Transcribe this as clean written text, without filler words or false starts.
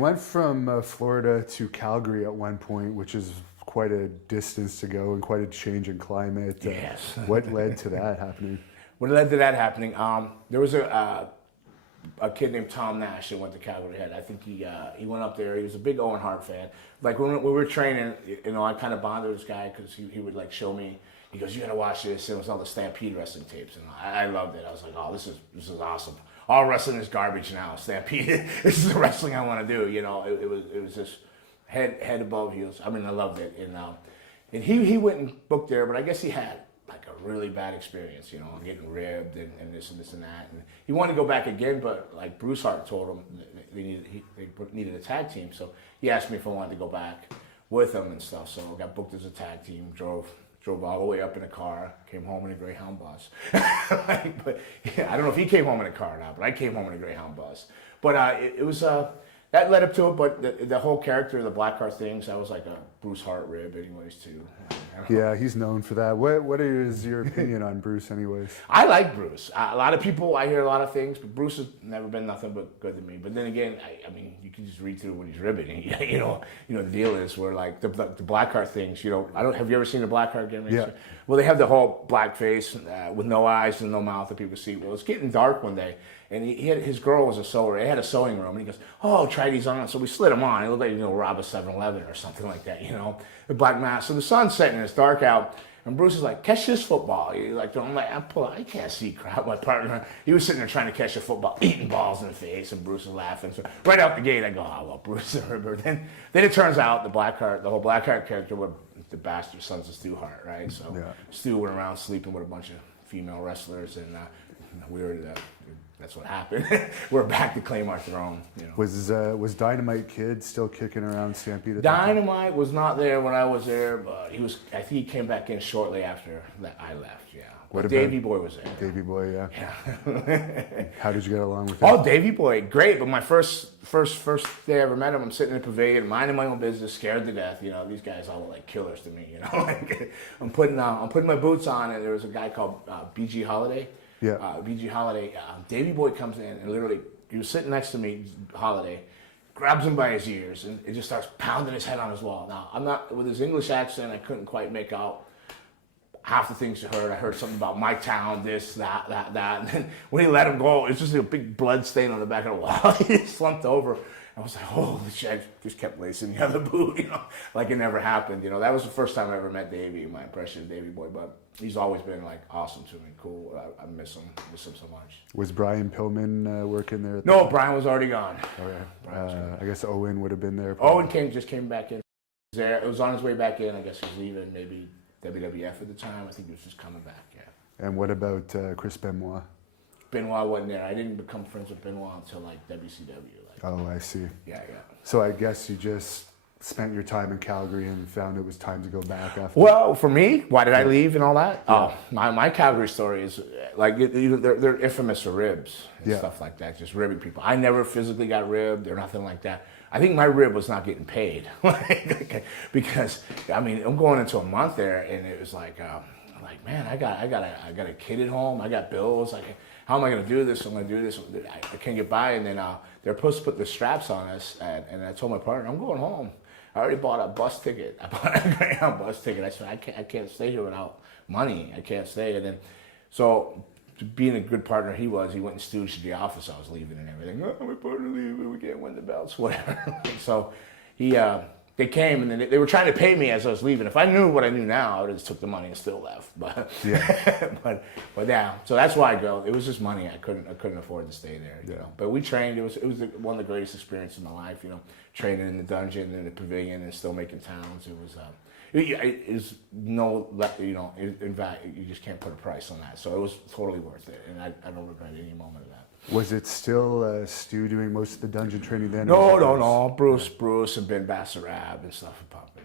You went from Florida to Calgary at one point, which is quite a distance to go and quite a change in climate. Yes. What led to that happening? What led to that happening? There was a kid named Tom Nash that went to Calgary Head. I think he went up there. He was a big Owen Hart fan. Like when we were training, I kind of bonded with this guy because he would like show me. He goes, "You gotta watch this." And it was all the Stampede Wrestling tapes, and I loved it. I was like, "Oh, this is awesome. All wrestling is garbage now. Stampede, this is the wrestling I want to do." It was just head above heels. I mean, I loved it. And he went and booked there, but I guess he had like a really bad experience, getting ribbed and this and that. And he wanted to go back again, but like Bruce Hart told him they needed a tag team. So he asked me if I wanted to go back with him and stuff. So I got booked as a tag team, drove all the way up in a car, came home in a Greyhound bus. But yeah, I don't know if he came home in a car or not, but I came home in a Greyhound bus. But it was that led up to it. But the whole character, the Black Heart things, that was like a Bruce Hart rib, anyways, too. Yeah, he's known for that. What is your opinion on Bruce, anyways? I like Bruce. A lot of people, I hear a lot of things, but Bruce has never been nothing but good to me. But then again, I mean, you can just read through when he's ribbing. The deal is where like the Black Heart things. Have you ever seen the Black Heart gimmick? Yeah. Well, they have the whole black face with no eyes and no mouth that people see. Well, it's getting dark one day, and his girl was a sewer. They had a sewing room, and he goes, "Oh, try these on." So we slid them on. It looked like rob a 7-Eleven or something like that. The black mask. So the sun's setting, and it's dark out. And Bruce is like, "Catch this football." I can't see crap. My partner, he was sitting there trying to catch a football, eating balls in the face, and Bruce is laughing. So right out the gate, I go, "Oh, well, Bruce." Then it turns out the whole Black Heart character, were the bastard sons of Stu Hart, right? So yeah. Stu went around sleeping with a bunch of female wrestlers, and that's what happened. We're back to claim our throne. Was Dynamite Kid still kicking around Stampede at Dynamite was not there when I was there, but I think he came back in shortly after I left. Yeah. What about Davey Boy was there? Davey Boy, yeah. Yeah. How did you get along with him? Oh, Davey Boy, great. But my first day I ever met him, I'm sitting in the pavilion, minding my own business, scared to death. These guys all look like killers to me. I'm putting my boots on, and there was a guy called BG Holiday. Yeah. BG Holiday. Davey Boy comes in, and literally he was sitting next to me, Holiday, grabs him by his ears, and it just starts pounding his head on his wall. Now, I'm not, with his English accent, I couldn't quite make out half the things you heard. I heard something about my town, this, that. And then when he let him go, it's just a big blood stain on the back of the wall. He just slumped over. I was like, holy shit, I just kept lacing the other boot, like it never happened. That was the first time I ever met Davey, my impression of Davey Boy. But he's always been like awesome to me, cool. I miss him so much. Was Brian Pillman working there? No, Brian was already gone. Okay. I guess Owen would have been there. Owen just came back in. It was on his way back in. I guess he was leaving maybe WWF at the time. I think he was just coming back, yeah. And what about Chris Benoit? Benoit wasn't there. I didn't become friends with Benoit until like WCW. Oh, I see. Yeah. So I guess you just spent your time in Calgary and found it was time to go back after. Well, for me, why did I leave and all that? Yeah. Oh, my Calgary story is like they're infamous for ribs and stuff like that, just ribbing people. I never physically got ribbed or nothing like that. I think my rib was not getting paid because I'm going into a month there, and it was like man, I got a kid at home, I got bills, how am I going to do this? I'm going to do this. I can't get by. And then they're supposed to put the straps on us. And I told my partner, I'm going home. I already bought a bus ticket. I bought a Greyhound bus ticket. I said, I can't stay here without money. I can't stay. And then, so being a good partner he went and stooged the office I was leaving and everything. Oh, my partner leaving. We can't win the belts, whatever. So they came, and then they were trying to pay me as I was leaving. If I knew what I knew now, I would have just took the money and still left. But yeah, but yeah. So that's why I go. It was just money. I couldn't afford to stay there. But we trained. It was one of the greatest experiences of my life. Training in the dungeon and the pavilion and still making towns. It was. It is no. In fact, you just can't put a price on that. So it was totally worth it, and I don't regret any moment of that. Was it still Stu doing most of the dungeon training then? No. Bruce and Ben Basarab and stuff were popping.